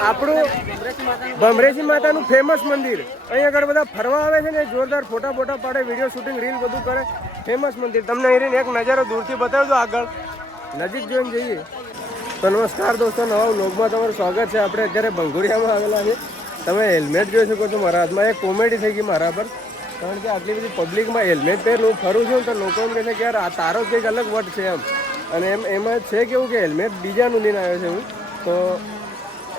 આપણું ભમરેશી માતાનું ફેમસ મંદિર. અહીં આગળ બધા ફરવા આવે છે ને, જોરદાર ફોટા ફોટા પાડે, વિડીયો શૂટિંગ, રીલ બધું કરે. ફેમસ મંદિર. તમને અહીં એક નજારો દૂરથી બતાવી દો, આગળ નજીક જોઈને જઈએ. તો નમસ્કાર દોસ્તો, નવા વ્લોગમાં તમારું સ્વાગત છે. આપણે અત્યારે ભંગુરિયામાં આવેલા છે. તમે હેલ્મેટ જોઈ શકો છો મારા હાથમાં. એક કોમેડી થઈ ગઈ મારા પર, કારણ કે આટલી બધી પબ્લિકમાં હેલ્મેટ પહેરીને હું ફરું છું તો લોકો એમ કહે છે કે યાર આ તારો જ કંઈક અલગ વટ છે એમ. અને એમાં છે કેવું કે હેલ્મેટ બીજાનું લઈને આવ્યો છે હું. તો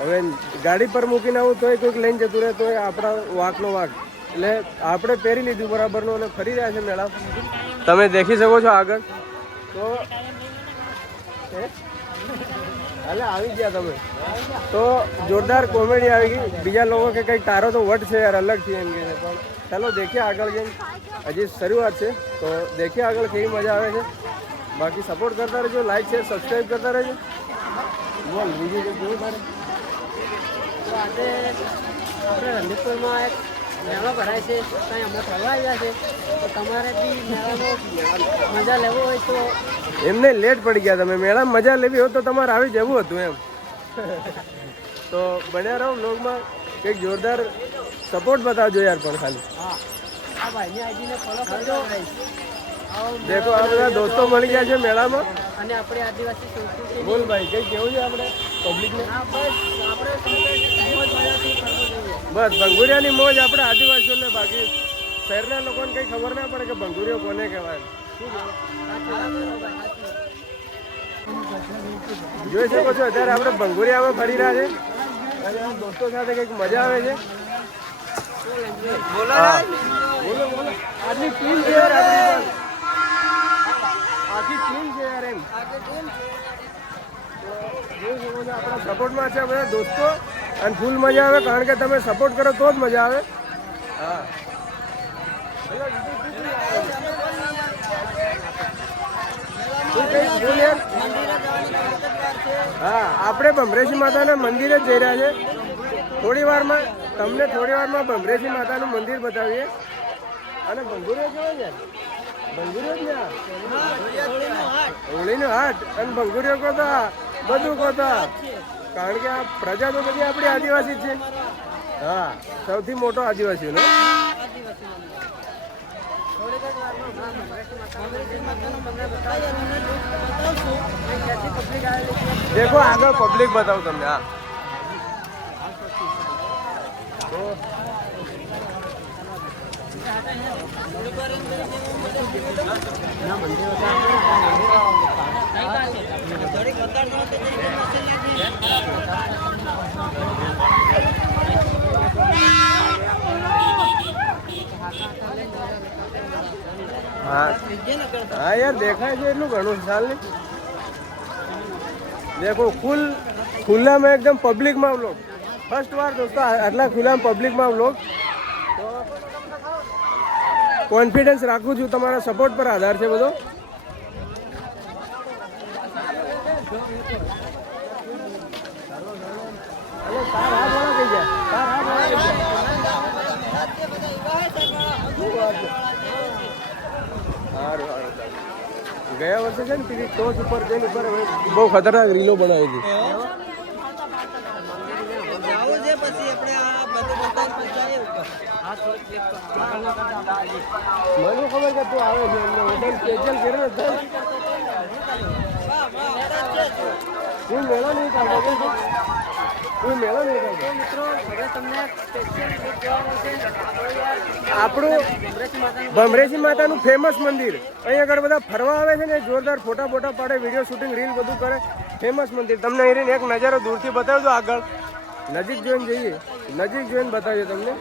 હવે ગાડી પર મૂકીને આવું તોય કોઈક લઈને જતું રહે તો આપણા વાંકનો વાંક. એટલે આપણે પહેરી લીધું બરાબરનું અને ફરી રહ્યા છે મેળા. તમે દેખી શકો છો આગળ. તો હાલે આવી ગયા તમે તો જોરદાર કોમેડી આવી ગઈ. બીજા લોકો કે કંઈક તારો તો વટ છે યાર, અલગ છે એમ કે છે. પણ ચાલો દેખીએ આગળ જઈને, હજી શરૂઆત છે તો દેખીએ આગળ કેવી મજા આવે છે. બાકી સપોર્ટ કરતા રહેજો, લાઈક શેર સબસ્ક્રાઈબ કરતા રહેજો. બોલ બીજું કેવું તારે? આજે આપણે રણજીતપુરમાં એક મેળો ભરાય છે, ત્યાં અમે ફરવા આવ્યા છે. તો તમારે બી મેળાનો મજા લેવો હોય તો એમને લેટ પડી ગયા. તમે મેળામાં મજા લેવી હોય તો તમારે આવી જવું હતું એમ. તો બન્યા રહો વ્લોગમાં. કંઈક જોરદાર સપોર્ટ બતાવજો યાર પણ ખાલી. હા, આ ભાઈની આઈડીને ફોલો કરજો. દેખો આ બધા દોસ્તો મળી ગયા છે મેળામાં. અને આપણે આદિવાસી સંસ્કૃતિ બોલ ભાઈ કંઈક કેવું છે આપણે પબ્લિકને? બસ ભંગુરિયાની મોજ આપણે આદિવાસીઓને. બાકી શહેરના લોકોને કંઈ ખબર ના પડે કે ભંગુરિયો કોને કહેવાય. જોઈ શકો છો અત્યારે આપણે ભંગુરિયામાં ફરી રહ્યા છે અને દોસ્તો સાથે કંઈક મજા આવે છે. બોલો બોલો. આટલી ટીમ છે યાર આપણી પર, આખી ટીમ છે યાર એમ. જોઈ શકો છો આપણા સપોર્ટમાં છે બધા દોસ્તો અને ફૂલ મજા આવે, કારણ કે તમે સપોર્ટ કરો તો જ મજા આવે. હા હા, આપણે ભમરેશી માતાના મંદિરે જ જઈ રહ્યા છે. થોડી વારમાં ભમરેશી માતાનું મંદિર બતાવીએ. અને ભંગુરિયો કેવો છે? ભંગુરિયો જ ને, હોળીનો હાટ અને ભંગુરિયો કોતા બધું કોતા. કારણ કે આ પ્રજા તો બધી આપણી આદિવાસી છે. હા, સૌથી મોટો આદિવાસીનો. દેખો આગળ પબ્લિક બતાવું તમને. હા હા યાર દેખાય છે એટલું ઘણું ચાલ નહીં. દેખો ખુલ્લામાં એકદમ પબ્લિકમાં વ્લોગ. ફર્સ્ટ વાર દોસ્તો આટલા ખુલ્લામાં પબ્લિકમાં વ્લોગ. તો કોન્ફિડન્સ રાખું છું, તમારા સપોર્ટ પર આધાર છે બધો. ગયા વર્ષે છે ને પેલી ટોચ ઉપર જઈને ઉપર બહુ ખતરનાક રીલો બનાવી હતી. મને ખબર કે તું આવે છે એમને હોટલ સ્પેશિયલ કરીને હું મેળો નહીં કાઢો. આપણું ભમરેશી માતાનું ફેમસ મંદિર. અહીં આગળ બધા ફરવા આવે છે ને, જોરદાર ફોટા ફોટા પાડે, વિડીયો શૂટિંગ, રીલ બધું કરે. ફેમસ મંદિર. તમને અહીં એક નજારો દૂરથી બતાવી દો, આગળ નજીક જોઈને જઈએ. નજીક જોઈને બતાવીએ તમને.